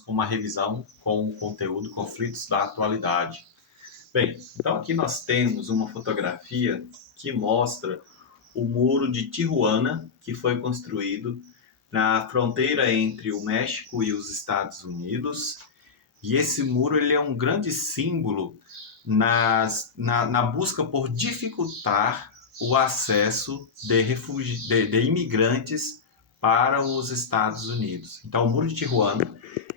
com uma revisão com o conteúdo Conflitos da Atualidade. Bem, então aqui nós temos uma fotografia que mostra o Muro de Tijuana, que foi construído na fronteira entre o México e os Estados Unidos. E esse muro ele é um grande símbolo na busca por dificultar o acesso de imigrantes para os Estados Unidos. Então, o Muro de Tijuana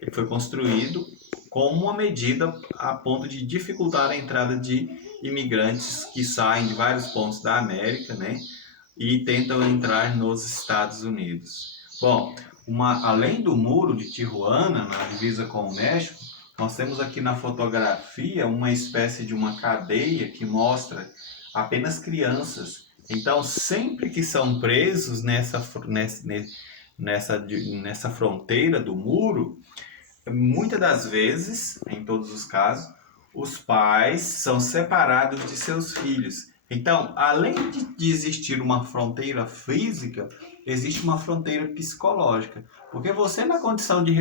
ele foi construído como uma medida a ponto de dificultar a entrada de imigrantes que saem de vários pontos da América, né, e tentam entrar nos Estados Unidos. Bom, além do Muro de Tijuana, na divisa com o México, nós temos aqui na fotografia uma espécie de uma cadeia que mostra apenas crianças. Então, sempre que são presos nessa fronteira do muro, muitas das vezes, em todos os casos, os pais são separados de seus filhos. Então, além de existir uma fronteira física, existe uma fronteira psicológica. Porque você na condição de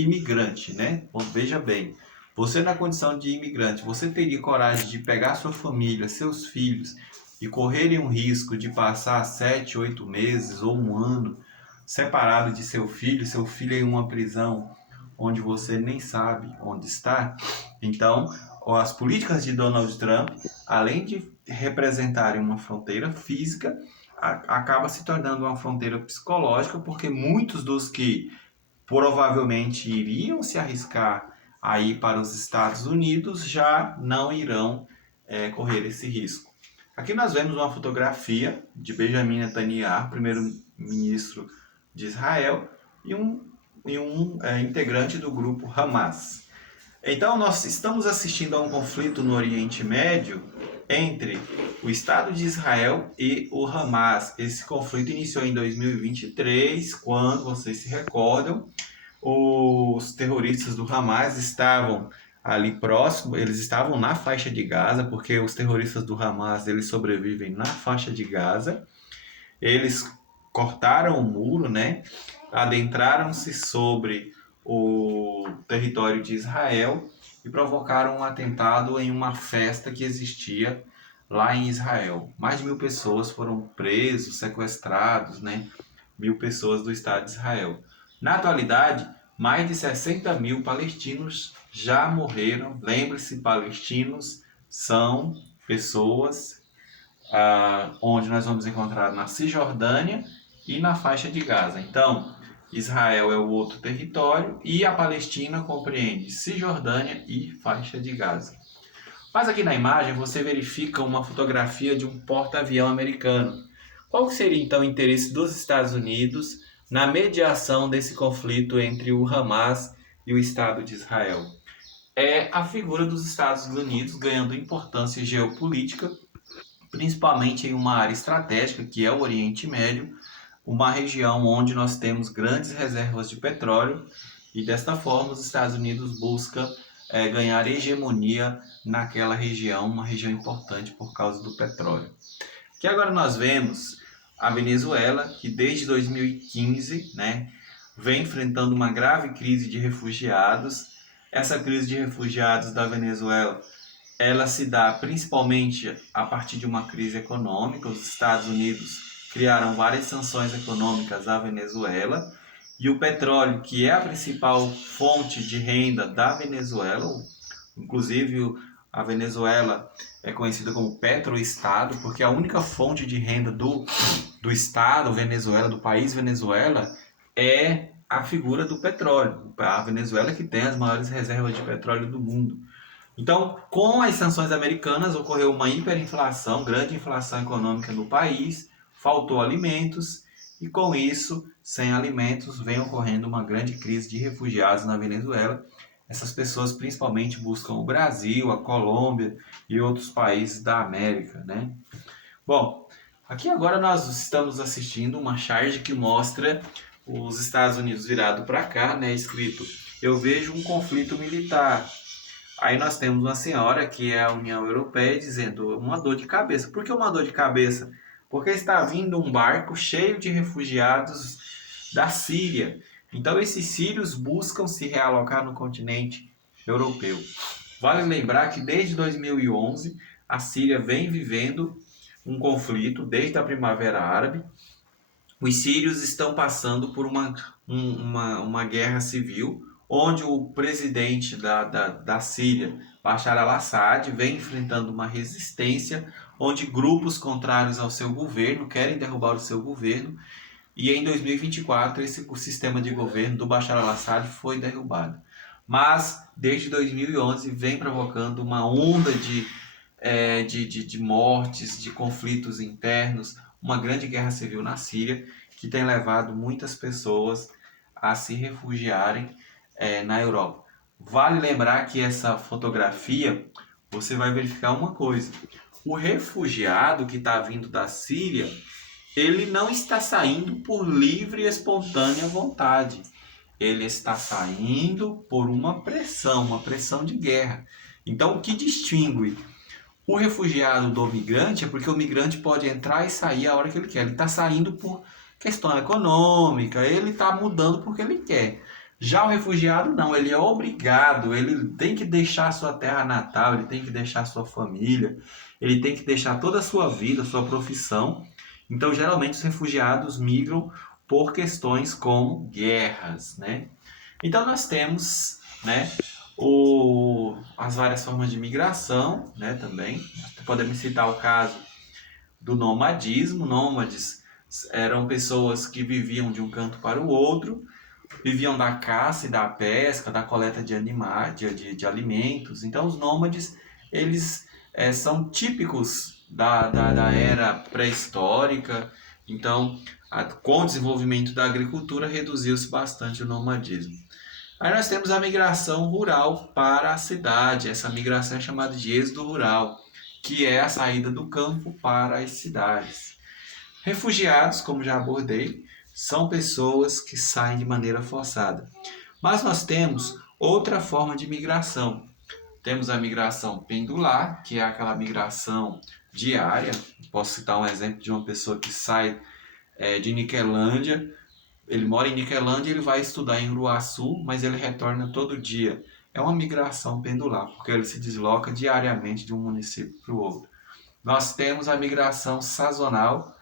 imigrante, né? Bom, veja bem, você na condição de imigrante, você teria coragem de pegar sua família, seus filhos, e correrem um risco de passar 7, 8 meses ou um ano separado de seu filho em uma prisão onde você nem sabe onde está? Então, as políticas de Donald Trump, além de representarem uma fronteira física, acaba se tornando uma fronteira psicológica, porque muitos dos que provavelmente iriam se arriscar a ir para os Estados Unidos já não irão correr esse risco. Aqui nós vemos uma fotografia de Benjamin Netanyahu, primeiro-ministro de Israel, e um integrante do grupo Hamas. Então, nós estamos assistindo a um conflito no Oriente Médio entre o Estado de Israel e o Hamas. Esse conflito iniciou em 2023, quando, vocês se recordam, os terroristas do Hamas estavam ali próximo, eles estavam na faixa de Gaza, porque os terroristas do Hamas eles sobrevivem na faixa de Gaza. Eles cortaram o muro, né? Adentraram-se sobre o território de Israel e provocaram um atentado em uma festa que existia lá em Israel. Mais de 1.000 pessoas foram presos, sequestrados, né? 1.000 pessoas do Estado de Israel. Na atualidade, mais de 60.000 palestinos já morreram. Lembre-se, palestinos são pessoas onde nós vamos encontrar na Cisjordânia e na faixa de Gaza. Então, Israel é o outro território e a Palestina compreende Cisjordânia e faixa de Gaza. Mas aqui na imagem você verifica uma fotografia de um porta-avião americano. Qual seria então o interesse dos Estados Unidos na mediação desse conflito entre o Hamas e o Estado de Israel? É a figura dos Estados Unidos ganhando importância geopolítica, principalmente em uma área estratégica que é o Oriente Médio, uma região onde nós temos grandes reservas de petróleo e desta forma os Estados Unidos buscam ganhar hegemonia naquela região, uma região importante por causa do petróleo. Aqui agora nós vemos a Venezuela, que desde 2015, né, vem enfrentando uma grave crise de refugiados. Essa crise de refugiados da Venezuela ela se dá principalmente a partir de uma crise econômica. Os Estados Unidos criaram várias sanções econômicas à Venezuela e o petróleo, que é a principal fonte de renda da Venezuela, inclusive a Venezuela é conhecida como petroestado, porque a única fonte de renda do estado Venezuela, do país Venezuela, é a figura do petróleo. A Venezuela que tem as maiores reservas de petróleo do mundo. Então, com as sanções americanas, ocorreu uma hiperinflação, grande inflação econômica no país, faltou alimentos e, com isso, sem alimentos, vem ocorrendo uma grande crise de refugiados na Venezuela. Essas pessoas principalmente buscam o Brasil, a Colômbia e outros países da América, né? Bom, aqui agora nós estamos assistindo uma charge que mostra os Estados Unidos virado para cá, né? Escrito: "Eu vejo um conflito militar". Aí nós temos uma senhora que é a União Europeia dizendo uma dor de cabeça. Por que uma dor de cabeça? Porque está vindo um barco cheio de refugiados da Síria. Então esses sírios buscam se realocar no continente europeu. Vale lembrar que desde 2011 a Síria vem vivendo um conflito desde a Primavera Árabe. Os sírios estão passando por uma guerra civil, onde o presidente da Síria, Bashar al-Assad, vem enfrentando uma resistência, onde grupos contrários ao seu governo querem derrubar o seu governo, e em 2024 o sistema de governo do Bashar al-Assad foi derrubado. Mas desde 2011 vem provocando uma onda de mortes, de conflitos internos, uma grande guerra civil na Síria, que tem levado muitas pessoas a se refugiarem na Europa. Vale lembrar que essa fotografia, você vai verificar uma coisa: o refugiado que está vindo da Síria, ele não está saindo por livre e espontânea vontade. Ele está saindo por uma pressão de guerra. Então, o que distingue o refugiado do migrante é porque o migrante pode entrar e sair a hora que ele quer. Ele está saindo por questão econômica, ele está mudando porque ele quer. Já o refugiado não, ele é obrigado, ele tem que deixar sua terra natal, ele tem que deixar sua família, ele tem que deixar toda a sua vida, sua profissão. Então, geralmente, os refugiados migram por questões como guerras, né? Então, nós temos, né, as várias formas de migração, né, também. Podemos citar o caso do nomadismo. Nômades eram pessoas que viviam de um canto para o outro, viviam da caça e da pesca, da coleta de animais, de alimentos. Então, os nômades, eles são típicos da era pré-histórica. Então, com o desenvolvimento da agricultura, reduziu-se bastante o nomadismo. Aí nós temos a migração rural para a cidade. Essa migração é chamada de êxodo rural, que é a saída do campo para as cidades. Refugiados, como já abordei, são pessoas que saem de maneira forçada. Mas nós temos outra forma de migração. Temos a migração pendular, que é aquela migração diária. Posso citar um exemplo de uma pessoa que sai de Niquelândia. Ele mora em Niquelândia, ele vai estudar em Uruaçu, mas ele retorna todo dia. É uma migração pendular, porque ele se desloca diariamente de um município para o outro. Nós temos a migração sazonal.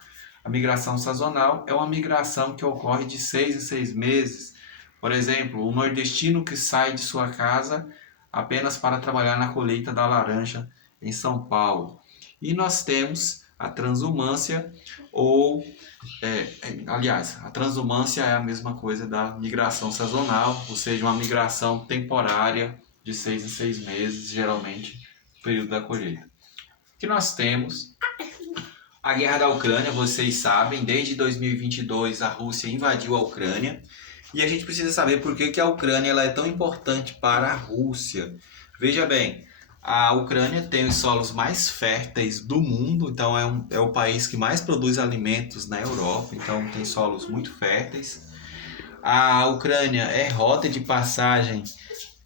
A migração sazonal é uma migração que ocorre de 6 em 6 meses. Por exemplo, o nordestino que sai de sua casa apenas para trabalhar na colheita da laranja em São Paulo. E nós temos a transumância, a transumância é a mesma coisa da migração sazonal, ou seja, uma migração temporária de 6 em 6 meses, geralmente no período da colheita. O que nós temos? A guerra da Ucrânia, vocês sabem, desde 2022 a Rússia invadiu a Ucrânia, e a gente precisa saber por que a Ucrânia ela é tão importante para a Rússia. Veja bem, a Ucrânia tem os solos mais férteis do mundo, então é o país que mais produz alimentos na Europa, então tem solos muito férteis. A Ucrânia é rota de passagem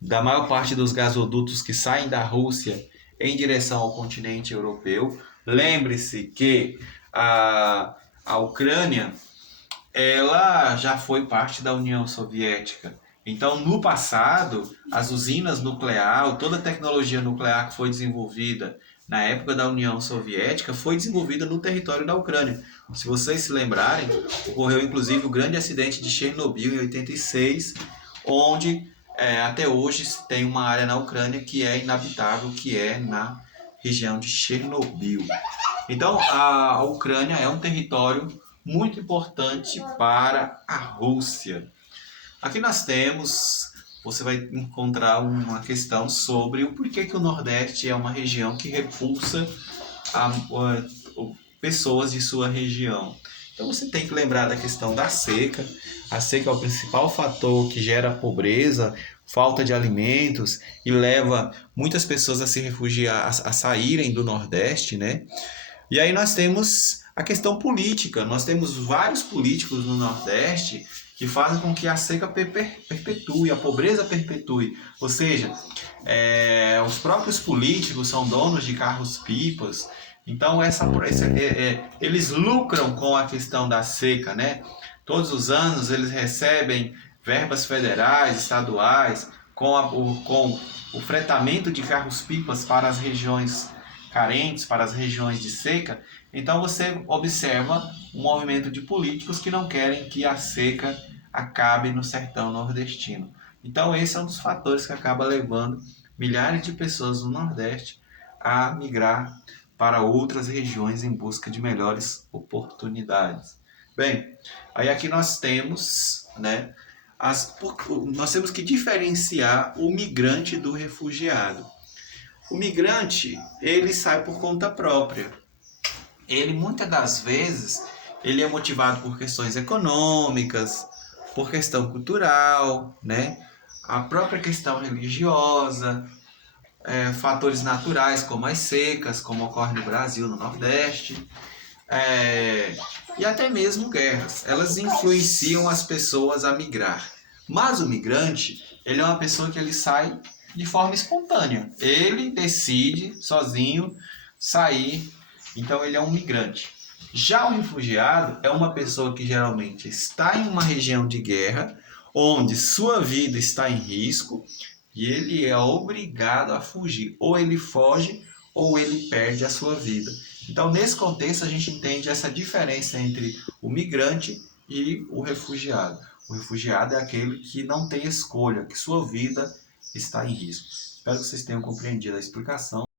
da maior parte dos gasodutos que saem da Rússia em direção ao continente europeu. Lembre-se que a Ucrânia ela já foi parte da União Soviética. Então, no passado, as usinas nucleares, toda a tecnologia nuclear que foi desenvolvida na época da União Soviética foi desenvolvida no território da Ucrânia. Se vocês se lembrarem, ocorreu inclusive o grande acidente de Chernobyl em 86, onde até hoje tem uma área na Ucrânia que é inabitável, que é na região de Chernobyl. Então, a Ucrânia é um território muito importante para a Rússia. Aqui nós temos, você vai encontrar uma questão sobre o porquê que o Nordeste é uma região que repulsa pessoas de sua região. Então você tem que lembrar da questão da seca. A seca é o principal fator que gera pobreza, falta de alimentos e leva muitas pessoas a se refugiar, a saírem do Nordeste, né? E aí nós temos a questão política. Nós temos vários políticos no Nordeste que fazem com que a seca perpetue, a pobreza perpetue. Ou seja, os próprios políticos são donos de carros-pipas. Então, eles lucram com a questão da seca, né? Todos os anos eles recebem verbas federais, estaduais, com o fretamento de carros-pipas para as regiões carentes, para as regiões de seca, então você observa um movimento de políticos que não querem que a seca acabe no sertão nordestino. Então esse é um dos fatores que acaba levando milhares de pessoas no Nordeste a migrar para outras regiões em busca de melhores oportunidades. Bem, aí aqui nós temos, né, nós temos que diferenciar o migrante do refugiado. O migrante, ele sai por conta própria. Ele, muitas das vezes, ele é motivado por questões econômicas, por questão cultural, né? A própria questão religiosa, fatores naturais, como as secas, como ocorre no Brasil, no Nordeste, e até mesmo guerras. Elas influenciam as pessoas a migrar. Mas o migrante, ele é uma pessoa que ele sai de forma espontânea. Ele decide sozinho sair, então ele é um migrante. Já o refugiado é uma pessoa que geralmente está em uma região de guerra, onde sua vida está em risco e ele é obrigado a fugir. Ou ele foge ou ele perde a sua vida. Então, nesse contexto, a gente entende essa diferença entre o migrante e o refugiado. O refugiado é aquele que não tem escolha, que sua vida está em risco. Espero que vocês tenham compreendido a explicação.